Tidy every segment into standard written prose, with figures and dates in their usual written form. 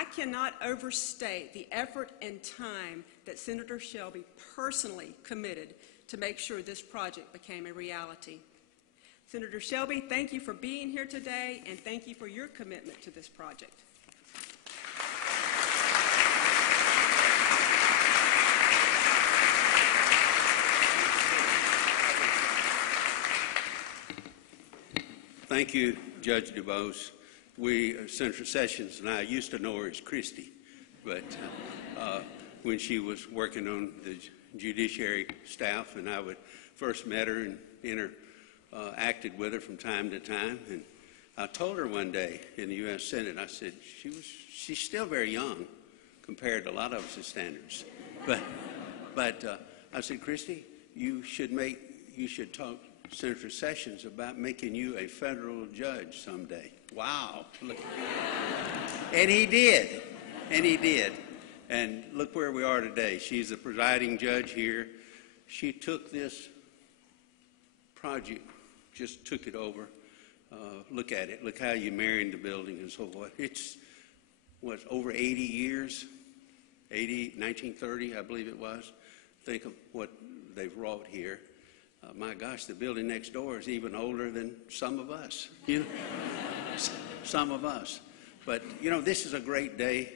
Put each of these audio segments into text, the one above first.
I cannot overstate the effort and time that Senator Shelby personally committed to make sure this project became a reality. Senator Shelby, thank you for being here today, and thank you for your commitment to this project. Thank you, Judge DuBose. Senator Sessions and I used to know her as Christy, but when she was working on the judiciary staff, and I would first met her and interacted with her from time to time, and I told her one day in the U.S. Senate, I said, she's still very young compared to a lot of us' standards, but I said, Christy, you should talk Senator Sessions about making you a federal judge someday. Wow. Look. And he did. And look where we are today. She's the presiding judge here. She took this project, just took it over. Look at it. Look how you married the building and so forth. It's, over 80 years? 1930, I believe it was. Think of what they've wrought here. My gosh, the building next door is even older than some of us, some of us. But, this is a great day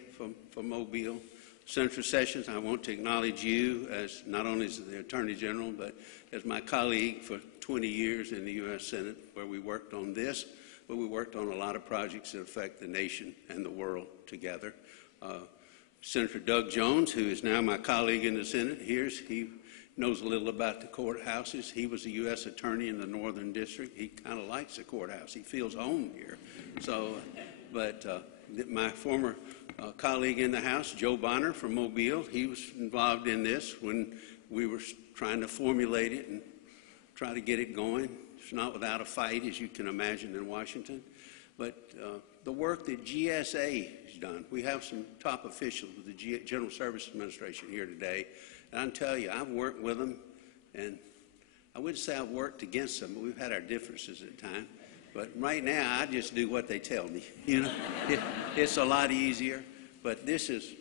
for Mobile. Senator Sessions, I want to acknowledge you as not only as the Attorney General, but as my colleague for 20 years in the U.S. Senate, where we worked on this, but we worked on a lot of projects that affect the nation and the world together. Senator Doug Jones, who is now my colleague in the Senate, he knows a little about the courthouses. He was a U.S. attorney in the Northern District. He kind of likes the courthouse. He feels home here. So, but my former colleague in the House, Joe Bonner from Mobile, he was involved in this when we were trying to formulate it and try to get it going. It's not without a fight, as you can imagine, in Washington. But the work that GSA has done, we have some top officials with the General Services Administration here today. And I'll tell you, I've worked with them, and I wouldn't say I've worked against them, but we've had our differences at times. But right now, I just do what they tell me. It's a lot easier. But this is,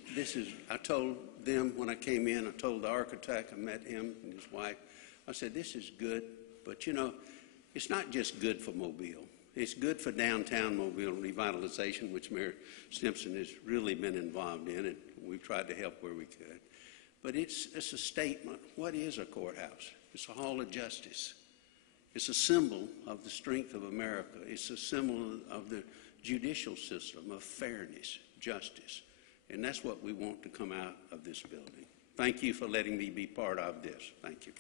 I told them when I came in, I told the architect, I met him and his wife, I said, this is good, but it's not just good for Mobile. It's good for downtown Mobile revitalization, which Mayor Simpson has really been involved in, and we've tried to help where we could. But it's a statement. What is a courthouse? It's a hall of justice. It's a symbol of the strength of America. It's a symbol of the judicial system, of fairness, justice. And that's what we want to come out of this building. Thank you for letting me be part of this. Thank you.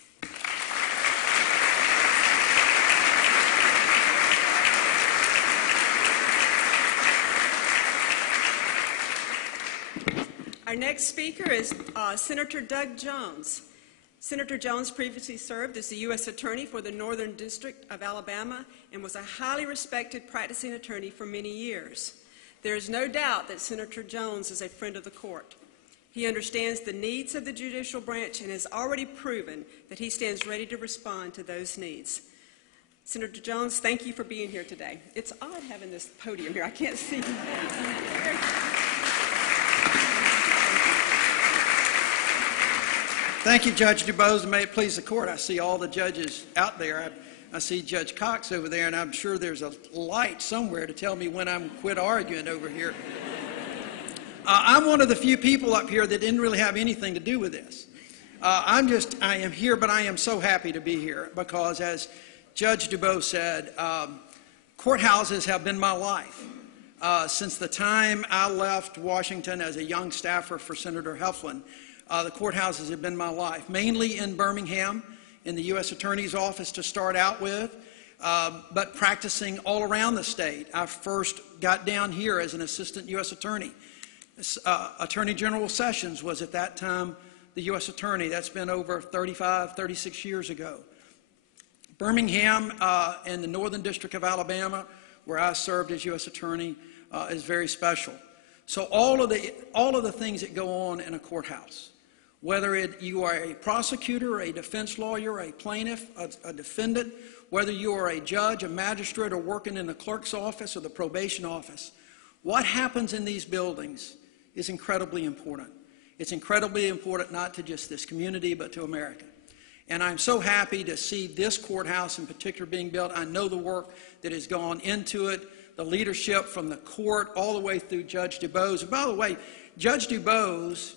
Our next speaker is Senator Doug Jones. Senator Jones previously served as the U.S. Attorney for the Northern District of Alabama and was a highly respected practicing attorney for many years. There is no doubt that Senator Jones is a friend of the court. He understands the needs of the judicial branch and has already proven that he stands ready to respond to those needs. Senator Jones, thank you for being here today. It's odd having this podium here. I can't see you. Thank you, Judge DuBose, and may it please the court. I see all the judges out there. I see Judge Cox over there, and I'm sure there's a light somewhere to tell me when I'm quit arguing over here. I'm one of the few people up here that didn't really have anything to do with this. I am here, but I am so happy to be here because, as Judge DuBose said, courthouses have been my life. Since the time I left Washington as a young staffer for Senator Heflin, the courthouses have been my life, mainly in Birmingham, in the U.S. Attorney's Office to start out with, but practicing all around the state. I first got down here as an assistant U.S. attorney. Attorney General Sessions was at that time the U.S. attorney. That's been over 35, 36 years ago. Birmingham and the Northern District of Alabama, where I served as U.S. attorney, is very special. So all of the things that go on in a courthouse, whether you are a prosecutor, a defense lawyer, a plaintiff, a defendant, whether you are a judge, a magistrate, or working in the clerk's office or the probation office, what happens in these buildings is incredibly important. It's incredibly important not to just this community, but to America. And I'm so happy to see this courthouse in particular being built. I know the work that has gone into it, the leadership from the court all the way through Judge DuBose. And by the way, Judge DuBose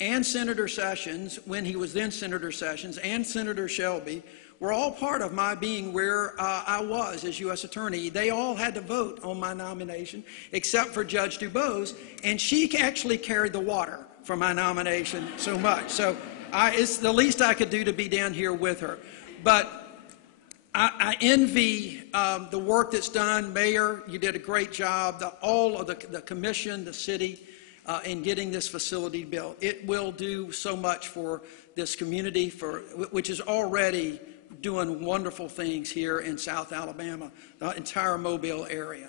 and Senator Sessions, when he was then Senator Sessions, and Senator Shelby were all part of my being where I was as U.S. Attorney. They all had to vote on my nomination, except for Judge DuBose, and she actually carried the water for my nomination so much. So it's the least I could do to be down here with her. But I envy the work that's done. Mayor, you did a great job. All of the commission, the city, in getting this facility built. It will do so much for this community, which is already doing wonderful things here in South Alabama, the entire Mobile area.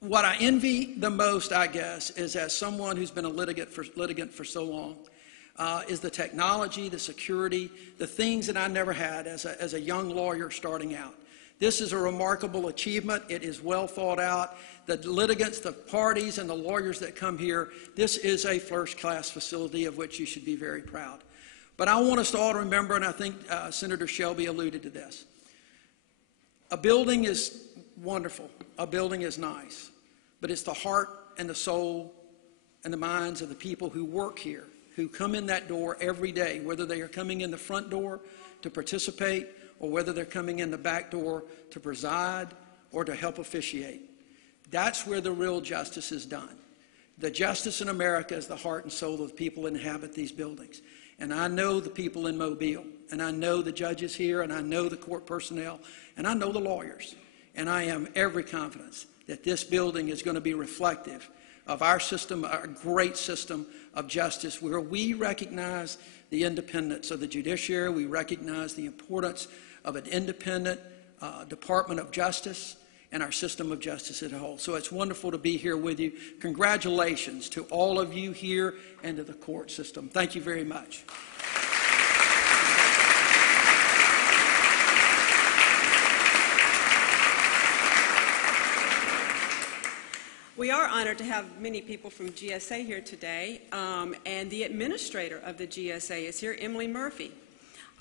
What I envy the most, I guess, is as someone who's been a litigant for so long, is the technology, the security, the things that I never had as a young lawyer starting out. This is a remarkable achievement. It is well thought out. The litigants, the parties, and the lawyers that come here, this is a first-class facility of which you should be very proud. But I want us to all remember, and I think Senator Shelby alluded to this, a building is wonderful. A building is nice. But it's the heart and the soul and the minds of the people who work here, who come in that door every day, whether they are coming in the front door to participate or whether they're coming in the back door to preside or to help officiate. That's where the real justice is done. The justice in America is the heart and soul of the people who inhabit these buildings. And I know the people in Mobile, and I know the judges here, and I know the court personnel, and I know the lawyers. And I am every confidence that this building is going to be reflective of our system, our great system of justice, where we recognize the independence of the judiciary, we recognize the importance of an independent Department of Justice and our system of justice as a whole. So it's wonderful to be here with you. Congratulations to all of you here and to the court system. Thank you very much. We are honored to have many people from GSA here today, and the administrator of the GSA is here, Emily Murphy.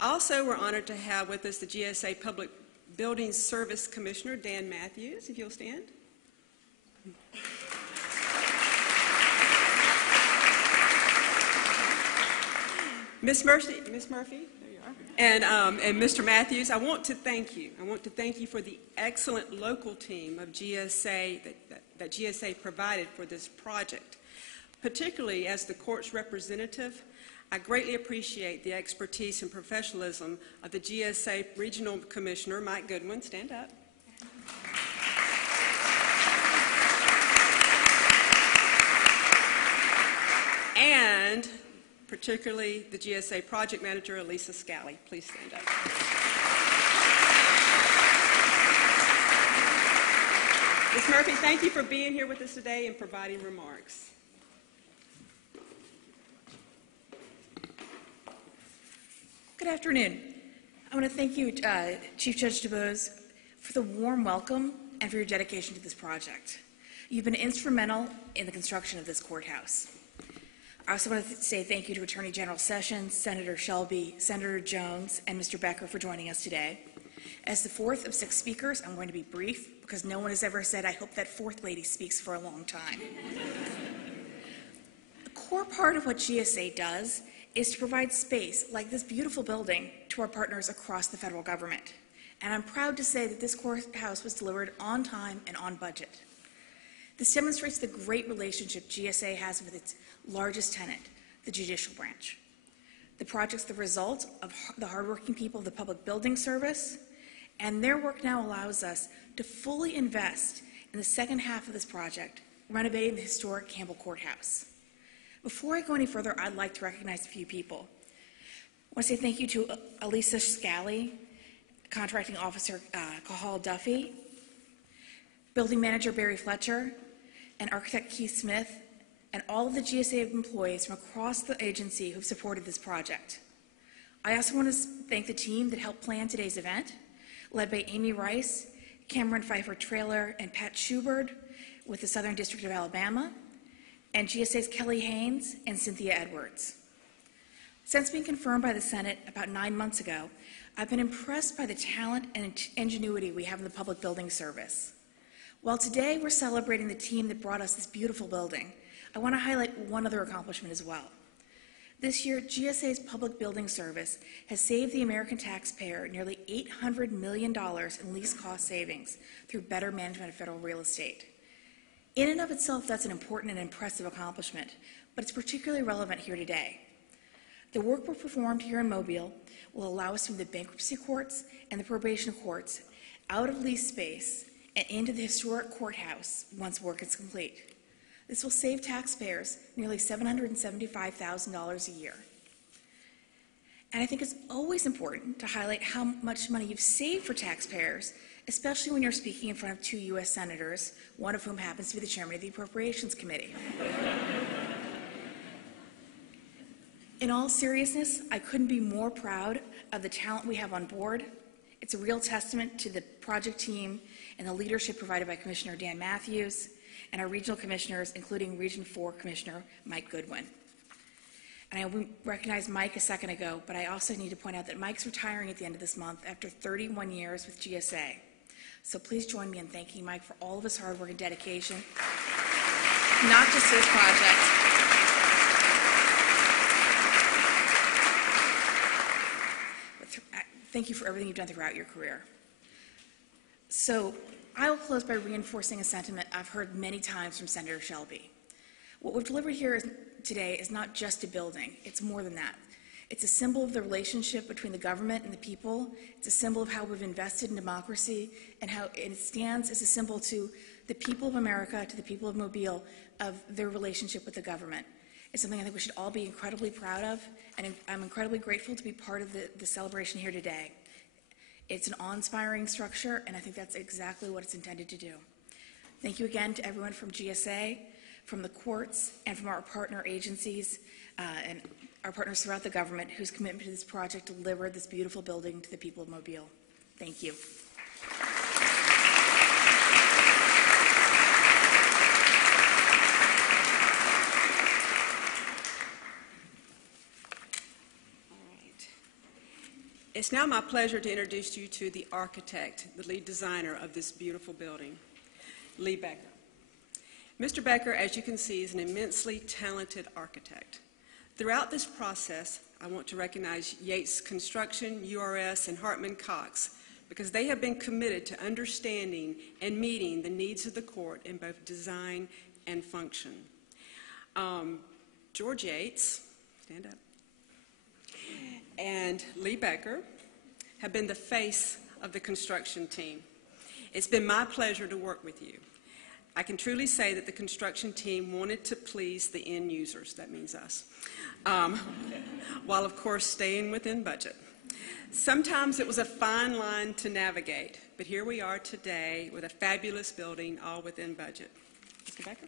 Also, we're honored to have with us the GSA Public Building Service Commissioner, Dan Matthews, if you'll stand. Miss Murphy, there you are. And Mr. Matthews, I want to thank you. I want to thank you for the excellent local team of GSA that GSA provided for this project. Particularly as the court's representative, I greatly appreciate the expertise and professionalism of the GSA Regional Commissioner, Mike Goodwin. Stand up. And particularly the GSA Project Manager, Elisa Scally. Please stand up. Ms. Murphy, thank you for being here with us today and providing remarks. Good afternoon. I want to thank you, Chief Judge DuBose, for the warm welcome and for your dedication to this project. You've been instrumental in the construction of this courthouse. I also want to say thank you to Attorney General Sessions, Senator Shelby, Senator Jones, and Mr. Becker for joining us today. As the fourth of 6 speakers, I'm going to be brief because no one has ever said, I hope that fourth lady speaks for a long time. A core part of what GSA does is to provide space like this beautiful building to our partners across the federal government. And I'm proud to say that this courthouse was delivered on time and on budget. This demonstrates the great relationship GSA has with its largest tenant, the judicial branch. The project's the result of the hardworking people of the Public Building Service, and their work now allows us to fully invest in the second half of this project, renovating the historic Campbell Courthouse. Before I go any further, I'd like to recognize a few people. I want to say thank you to Elisa Scally, Contracting Officer Cahal Duffy, Building Manager Barry Fletcher, and Architect Keith Smith, and all of the GSA employees from across the agency who've supported this project. I also want to thank the team that helped plan today's event, led by Amy Rice, Cameron Pfeiffer Traylor, and Pat Schubert with the Southern District of Alabama, and GSA's Kelly Haynes and Cynthia Edwards. Since being confirmed by the Senate about 9 months ago, I've been impressed by the talent and ingenuity we have in the Public Building Service. While today we're celebrating the team that brought us this beautiful building, I want to highlight one other accomplishment as well. This year, GSA's Public Building Service has saved the American taxpayer nearly $800 million in lease cost savings through better management of federal real estate. In and of itself, that's an important and impressive accomplishment, but it's particularly relevant here today. The work we've performed here in Mobile will allow us to move the bankruptcy courts and the probation courts out of lease space and into the historic courthouse once work is complete. This will save taxpayers nearly $775,000 a year. And I think it's always important to highlight how much money you've saved for taxpayers, especially when you're speaking in front of 2 U.S. senators, one of whom happens to be the chairman of the Appropriations Committee. In all seriousness, I couldn't be more proud of the talent we have on board. It's a real testament to the project team and the leadership provided by Commissioner Dan Matthews and our regional commissioners, including Region 4 Commissioner Mike Goodwin. And I recognized Mike a second ago, but I also need to point out that Mike's retiring at the end of this month after 31 years with GSA. So please join me in thanking Mike for all of his hard work and dedication, not just to this project, thank you for everything you've done throughout your career. So I will close by reinforcing a sentiment I've heard many times from Senator Shelby. What we've delivered here today is not just a building, it's more than that. It's a symbol of the relationship between the government and the people. It's a symbol of how we've invested in democracy and how it stands as a symbol to the people of America, to the people of Mobile, of their relationship with the government. It's something I think we should all be incredibly proud of, and I'm incredibly grateful to be part of the celebration here today. It's an awe-inspiring structure, and I think that's exactly what it's intended to do. Thank you again to everyone from GSA, from the courts, and from our partner agencies, and our partners throughout the government whose commitment to this project delivered this beautiful building to the people of Mobile. Thank you. It's now my pleasure to introduce you to the architect, the lead designer of this beautiful building, Lee Becker. Mr. Becker, as you can see, is an immensely talented architect. Throughout this process, I want to recognize Yates Construction, URS, and Hartman Cox, because they have been committed to understanding and meeting the needs of the court in both design and function. George Yates, stand up, and Lee Becker have been the face of the construction team. It's been my pleasure to work with you. I can truly say that the construction team wanted to please the end users, that means us, while of course staying within budget. Sometimes it was a fine line to navigate, but here we are today with a fabulous building all within budget. Mr. Becker?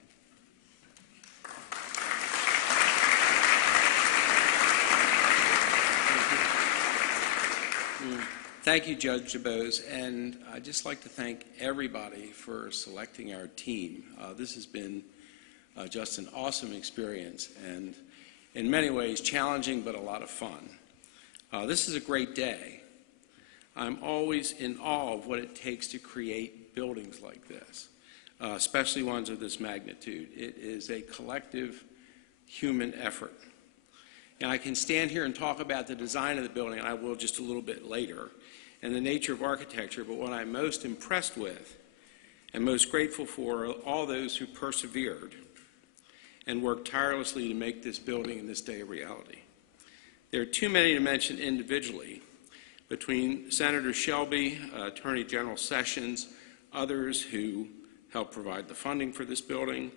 Thank you, Judge DuBose, and I'd just like to thank everybody for selecting our team. This has been just an awesome experience and in many ways challenging but a lot of fun. This is a great day. I'm always in awe of what it takes to create buildings like this, especially ones of this magnitude. It is a collective human effort. And I can stand here and talk about the design of the building, and I will just a little bit later, and the nature of architecture, but what I'm most impressed with and most grateful for are all those who persevered and worked tirelessly to make this building and this day a reality. There are too many to mention individually, between Senator Shelby, Attorney General Sessions, others who helped provide the funding for this building,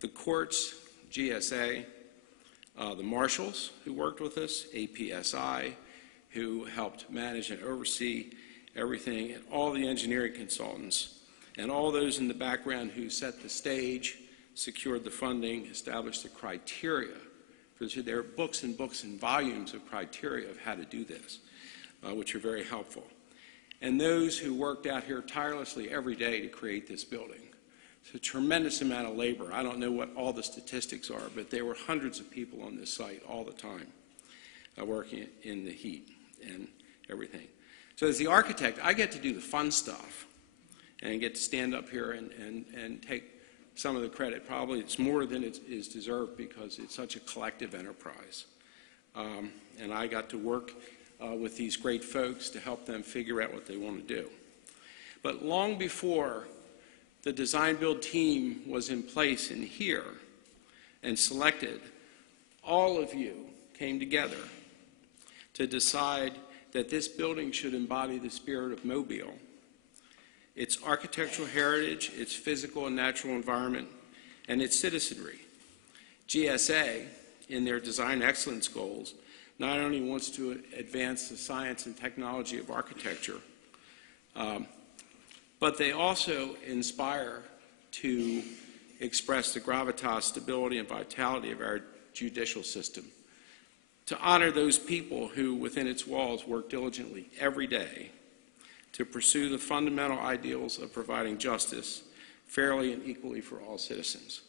the courts, GSA, the marshals who worked with us, APSI, who helped manage and oversee everything, and all the engineering consultants, and all those in the background who set the stage, secured the funding, established the criteria. There are books and books and volumes of criteria of how to do this, which are very helpful. And those who worked out here tirelessly every day to create this building. It's a tremendous amount of labor. I don't know what all the statistics are, but there were hundreds of people on this site all the time working in the heat and everything. So as the architect, I get to do the fun stuff and get to stand up here and take some of the credit. Probably it's more than it is deserved because it's such a collective enterprise. And I got to work with these great folks to help them figure out what they want to do. But long before the design-build team was in place in here and selected, all of you came together to decide that this building should embody the spirit of Mobile, its architectural heritage, its physical and natural environment, and its citizenry. GSA, in their design excellence goals, not only wants to advance the science and technology of architecture, but they also inspire to express the gravitas, stability, and vitality of our judicial system, to honor those people who, within its walls, work diligently every day to pursue the fundamental ideals of providing justice fairly and equally for all citizens.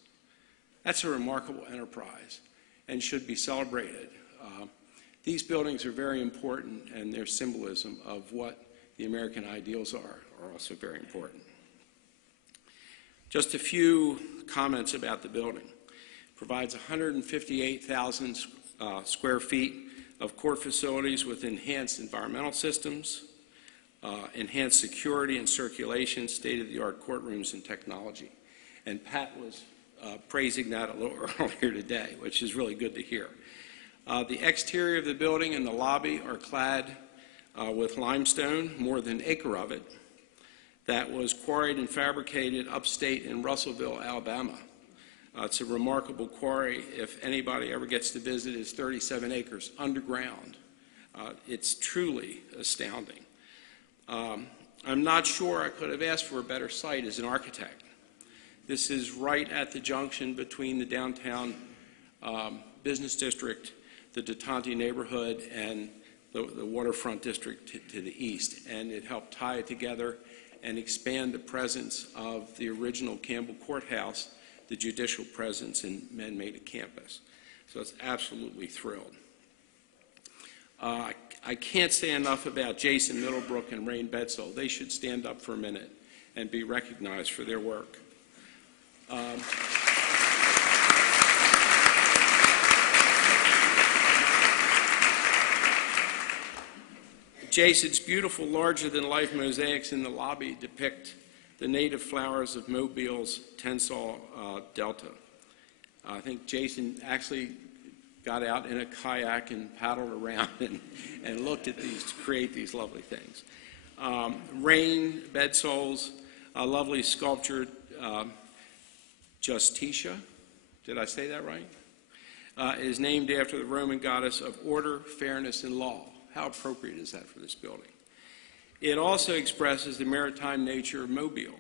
That's a remarkable enterprise and should be celebrated. These buildings are very important, and their symbolism of what the American ideals are also very important. Just a few comments about the building. It provides 158,000 square feet of court facilities with enhanced environmental systems, enhanced security and circulation, state-of-the-art courtrooms and technology. And Pat was praising that a little earlier today, which is really good to hear. The exterior of the building and the lobby are clad with limestone, more than an acre of it, that was quarried and fabricated upstate in Russellville, Alabama. It's a remarkable quarry. If anybody ever gets to visit, it's 37 acres underground. It's truly astounding. I'm not sure I could have asked for a better site as an architect. This is right at the junction between the downtown business district, the Detente neighborhood, and the waterfront district to the east. And it helped tie it together and expand the presence of the original Campbell Courthouse, the judicial presence, and made a campus. So it's absolutely thrilled. I can't say enough about Jason Middlebrook and Rain Bedsole. They should stand up for a minute and be recognized for their work. Jason's beautiful larger-than-life mosaics in the lobby depict the native flowers of Mobile's Tensal Delta. I think Jason actually got out in a kayak and paddled around and looked at these to create these lovely things. Rain Bedsole's lovely sculpture, Justitia, did I say that right? Is named after the Roman goddess of order, fairness, and law. How appropriate is that for this building? It also expresses the maritime nature of Mobile.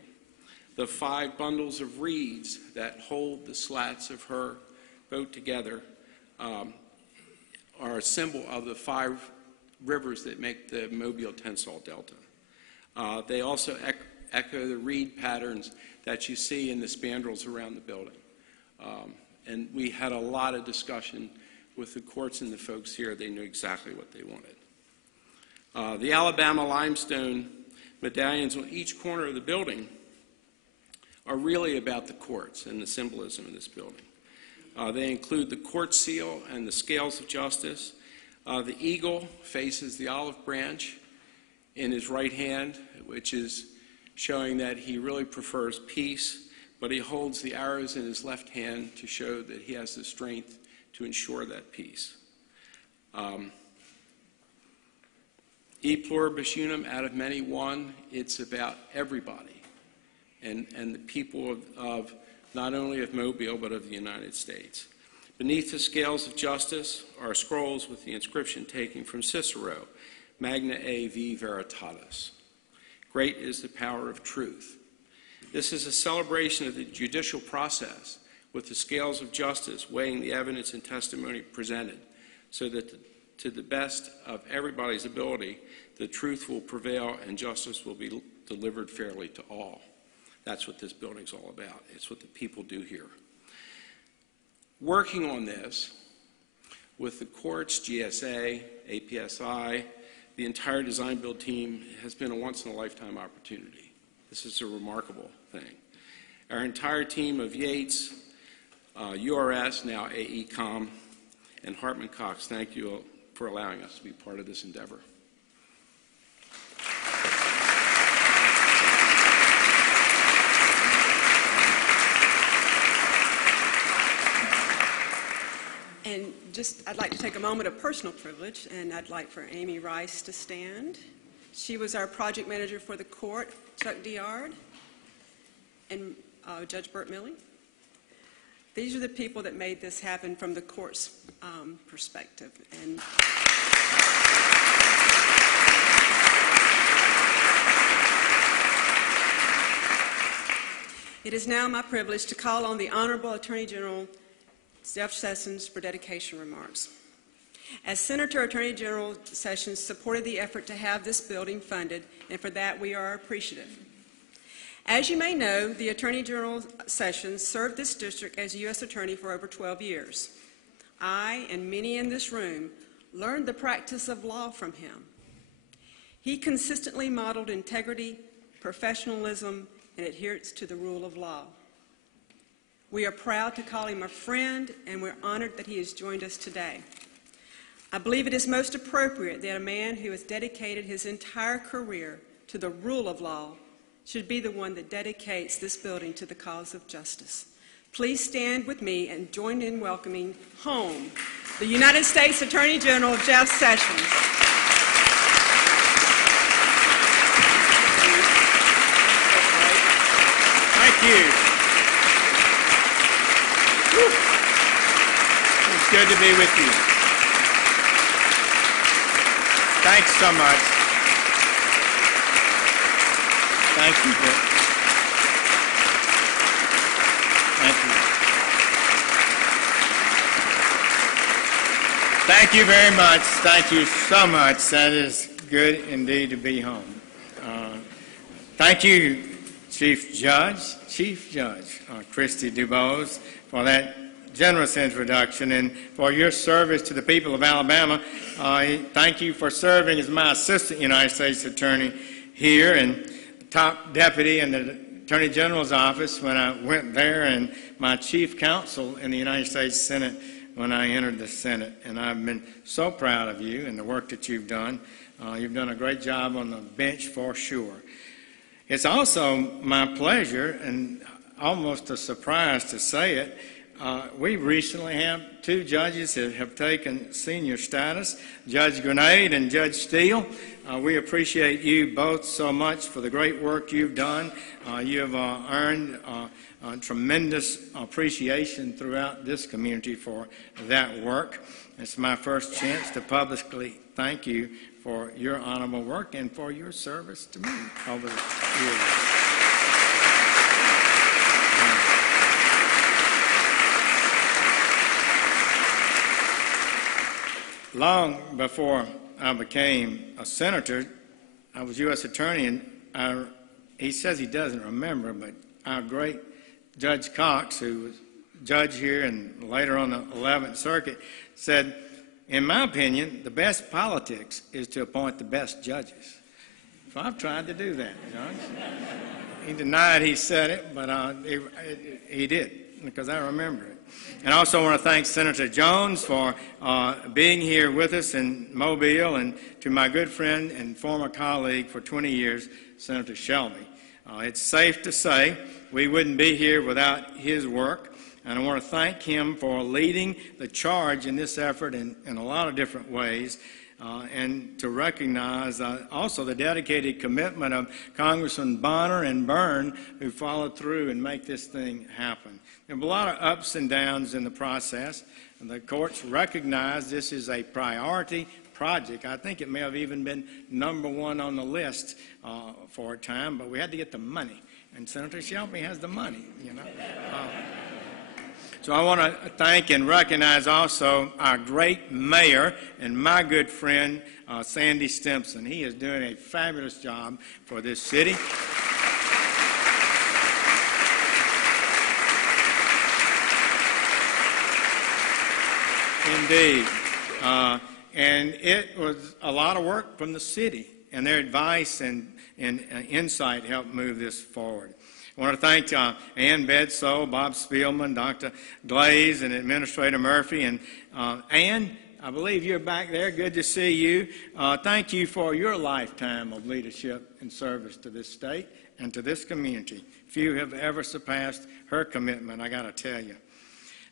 The 5 bundles of reeds that hold the slats of her boat together are a symbol of the 5 rivers that make the Mobile Tensal Delta. They also echo the reed patterns that you see in the spandrels around the building. And we had a lot of discussion with the courts and the folks here. They knew exactly what they wanted. The Alabama limestone medallions on each corner of the building are really about the courts and the symbolism of this building. They include the court seal and the scales of justice. The eagle faces the olive branch in his right hand, which is showing that he really prefers peace, but he holds the arrows in his left hand to show that he has the strength to ensure that peace. E pluribus unum, out of many one, it's about everybody and the people of not only of Mobile but of the United States. Beneath the scales of justice are scrolls with the inscription taken from Cicero, Magna e vi veritatis. Great is the power of truth. This is a celebration of the judicial process with the scales of justice weighing the evidence and testimony presented so that to the best of everybody's ability, the truth will prevail and justice will be delivered fairly to all. That's what this building's all about. It's what the people do here. Working on this with the courts, GSA, APSI, the entire design build team has been a once-in-a-lifetime opportunity. This is a remarkable thing. Our entire team of Yates, URS, now AECOM, and Hartman Cox, thank you for allowing us to be part of this endeavor. And I'd like to take a moment of personal privilege, and I'd like for Amy Rice to stand. She was our project manager for the court, Chuck Diard, and Judge Burt Milley. These are the people that made this happen from the court's perspective. And it is now my privilege to call on the Honorable Attorney General Jeff Sessions for dedication remarks. As Senator Attorney General Sessions supported the effort to have this building funded, and for that we are appreciative. As you may know, the Attorney General Sessions served this district as U.S. Attorney for over 12 years. I, and many in this room, learned the practice of law from him. He consistently modeled integrity, professionalism, and adherence to the rule of law. We are proud to call him a friend, and we're honored that he has joined us today. I believe it is most appropriate that a man who has dedicated his entire career to the rule of law should be the one that dedicates this building to the cause of justice. Please stand with me and join in welcoming home the United States Attorney General, Jeff Sessions. Thank you. It's good to be with you. Thanks so much. Thank you, Bill. Thank you. Thank you very much. Thank you so much. That is good indeed to be home. Thank you, Chief Judge Christy DuBose, for that generous introduction and for your service to the people of Alabama. Thank you for serving as my Assistant United States Attorney here and top deputy in the Attorney General's office when I went there, and my chief counsel in the United States Senate when I entered the Senate. And I've been so proud of you and the work that you've done. You've done a great job on the bench for sure. It's also my pleasure and almost a surprise to say it. We recently have two judges that have taken senior status, Judge Grenade and Judge Steele. We appreciate you both so much for the great work you've done. You have earned tremendous appreciation throughout this community for that work. It's my first chance to publicly thank you for your honorable work and for your service to me over the years. Long before I became a senator, I was U.S. Attorney, and he says he doesn't remember, but our great Judge Cox, who was judge here and later on the 11th Circuit, said, in my opinion, the best politics is to appoint the best judges. So I've tried to do that, Judge. He denied he said it, but he did, because I remember it. And I also want to thank Senator Jones for being here with us in Mobile, and to my good friend and former colleague for 20 years, Senator Shelby. It's safe to say we wouldn't be here without his work, and I want to thank him for leading the charge in this effort in a lot of different ways, and to recognize also the dedicated commitment of Congressman Bonner and Byrne, who followed through and make this thing happen. There were a lot of ups and downs in the process, and the courts recognized this is a priority project. I think it may have even been #1 on the list for a time, but we had to get the money, and Senator Shelby has the money, you know. So I want to thank and recognize also our great mayor and my good friend, Sandy Stimpson. He is doing a fabulous job for this city. indeed. And it was a lot of work from the city, and their advice and insight helped move this forward. I want to thank Ann Bedsoe, Bob Spielman, Dr. Glaze, and Administrator Murphy. And Ann, I believe you're back there. Good to see you. Thank you for your lifetime of leadership and service to this state and to this community. Few have ever surpassed her commitment, I got to tell you.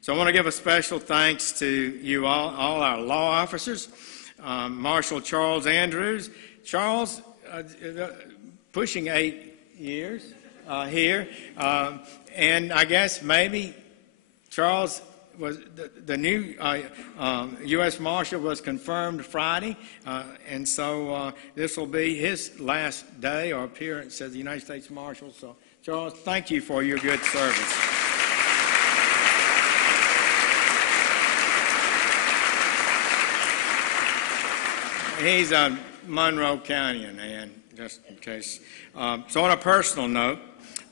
So I want to give a special thanks to you all our law officers, Marshal Charles Andrews. Charles, pushing 8 years here, and I guess maybe Charles was the new U.S. Marshal was confirmed Friday, and so this will be his last day or appearance as the United States Marshal. So, Charles, thank you for your good service. He's a Monroe Countyan, and just in case. So on a personal note,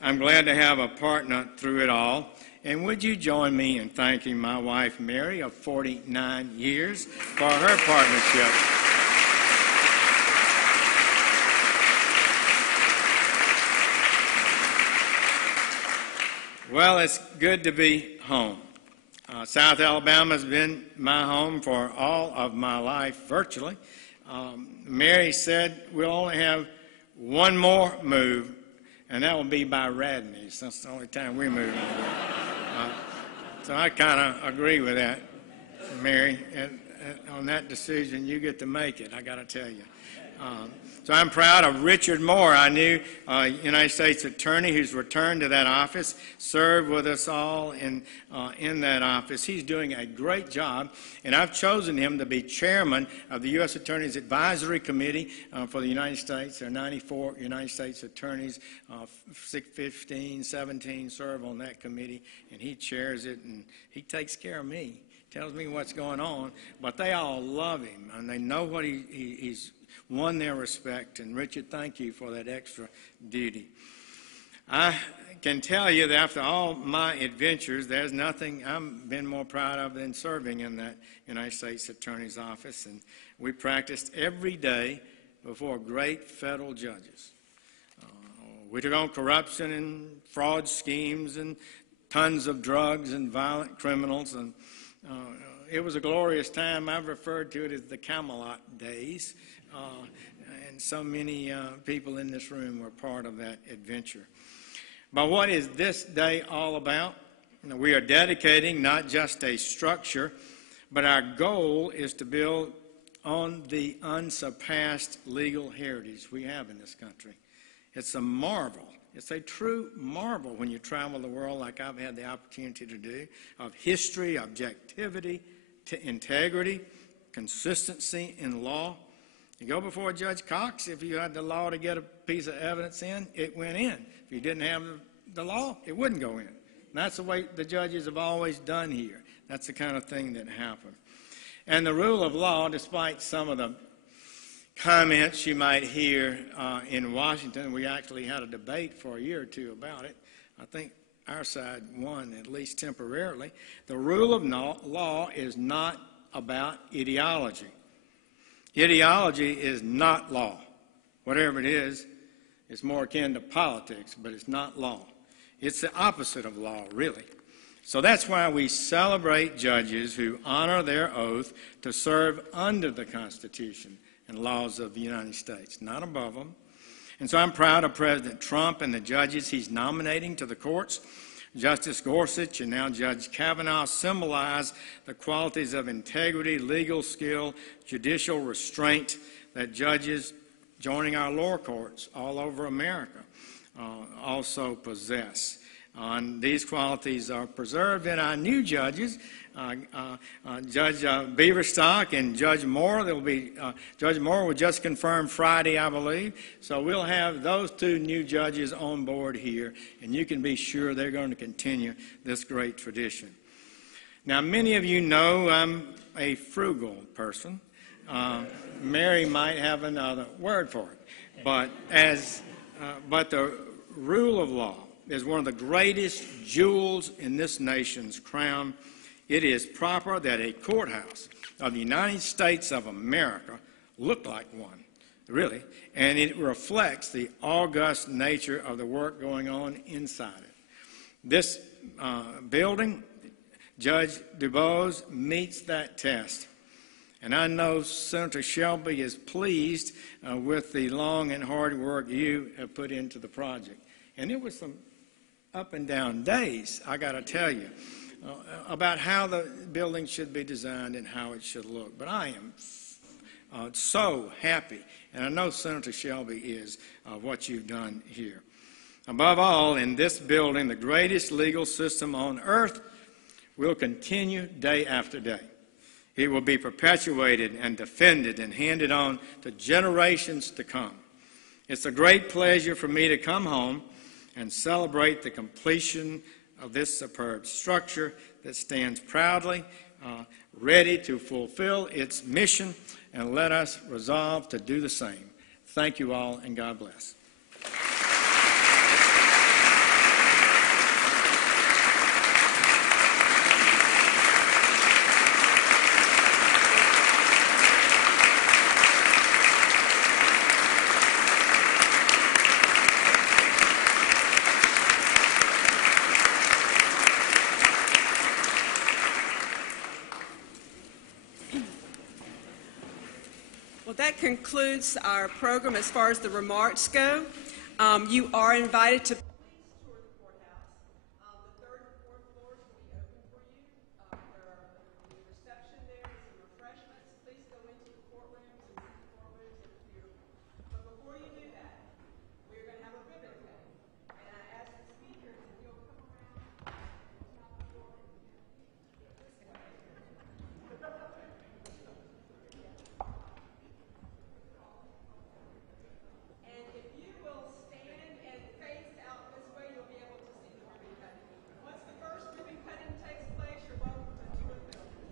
I'm glad to have a partner through it all. And would you join me in thanking my wife, Mary, of 49 years, for her partnership. Well, it's good to be home. South Alabama has been my home for all of my life, virtually. Mary said we'll only have one more move, and that will be by Radney's. That's the only time we move. So I kind of agree with that, Mary. And on that decision, you get to make it, I got to tell you. So I'm proud of Richard Moore, our new United States Attorney who's returned to that office, served with us all in that office. He's doing a great job, and I've chosen him to be chairman of the U.S. Attorney's Advisory Committee for the United States. There are 94 United States attorneys, 15, 17 serve on that committee, and he chairs it, and he takes care of me, tells me what's going on, but they all love him, and they know what he's won their respect, and Richard, thank you for that extra duty. I can tell you that after all my adventures, there's nothing I've been more proud of than serving in that United States Attorney's Office, and we practiced every day before great federal judges. We took on corruption and fraud schemes and tons of drugs and violent criminals, and it was a glorious time. I've referred to it as the Camelot days. And so many people in this room were part of that adventure. But what is this day all about? We are dedicating not just a structure, but our goal is to build on the unsurpassed legal heritage we have in this country. It's a marvel. It's a true marvel when you travel the world like I've had the opportunity to do, of history, objectivity, integrity, consistency in law. You go before Judge Cox, if you had the law to get a piece of evidence in, it went in. If you didn't have the law, it wouldn't go in. And that's the way the judges have always done here. That's the kind of thing that happened. And the rule of law, despite some of the comments you might hear in Washington, we actually had a debate for a year or two about it. I think our side won, at least temporarily. The rule of law is not about ideology. Ideology is not law. Whatever it is, it's more akin to politics, but it's not law. It's the opposite of law, really. So that's why we celebrate judges who honor their oath to serve under the Constitution and laws of the United States, not above them. And so I'm proud of President Trump and the judges he's nominating to the courts. Justice Gorsuch and now Judge Kavanaugh symbolize the qualities of integrity, legal skill, judicial restraint that judges joining our lower courts all over America also possess. And these qualities are preserved in our new judges, Judge Beaverstock and Judge Moore. Judge Moore was just confirmed Friday, I believe. So we'll have those two new judges on board here, and you can be sure they're going to continue this great tradition. Now, many of you know I'm a frugal person. Mary might have another word for it, but the rule of law is one of the greatest jewels in this nation's crown. It is proper that a courthouse of the United States of America look like one, really, and it reflects the august nature of the work going on inside it. This building, Judge DuBose, meets that test. And I know Senator Shelby is pleased with the long and hard work you have put into the project. And it was some up and down days, I got to tell you, about how the building should be designed and how it should look. But I am so happy, and I know Senator Shelby is, what you've done here. Above all, in this building, the greatest legal system on earth will continue day after day. It will be perpetuated and defended and handed on to generations to come. It's a great pleasure for me to come home and celebrate the completion of this superb structure that stands proudly, ready to fulfill its mission, and let us resolve to do the same. Thank you all, and God bless. That concludes our program as far as the remarks go. You are invited to please tour the courthouse. The third and fourth floors will be open for you. There will be a reception there and some refreshments. Please go into the courtrooms and see the courtrooms. They're beautiful. But before you do that, we're going to have a ribbon cutting. And I ask the speakers if you'll come around and tell the story. And if you will stand and face out this way, you'll be able to see the ribbon cutting. Once the first ribbon cutting takes place, you're welcome to tour the building.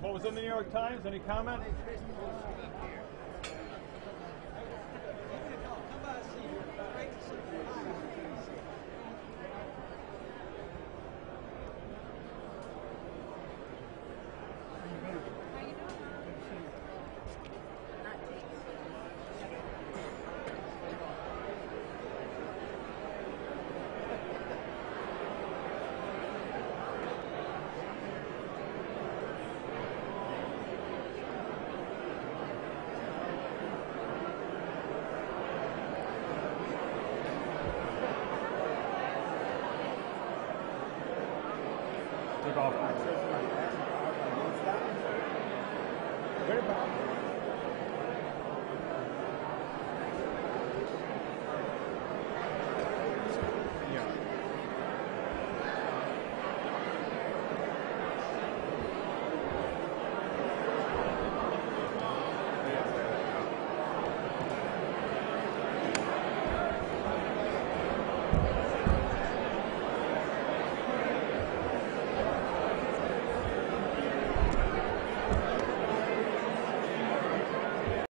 What was in the New York Times? Any comment? Took off. Very proud.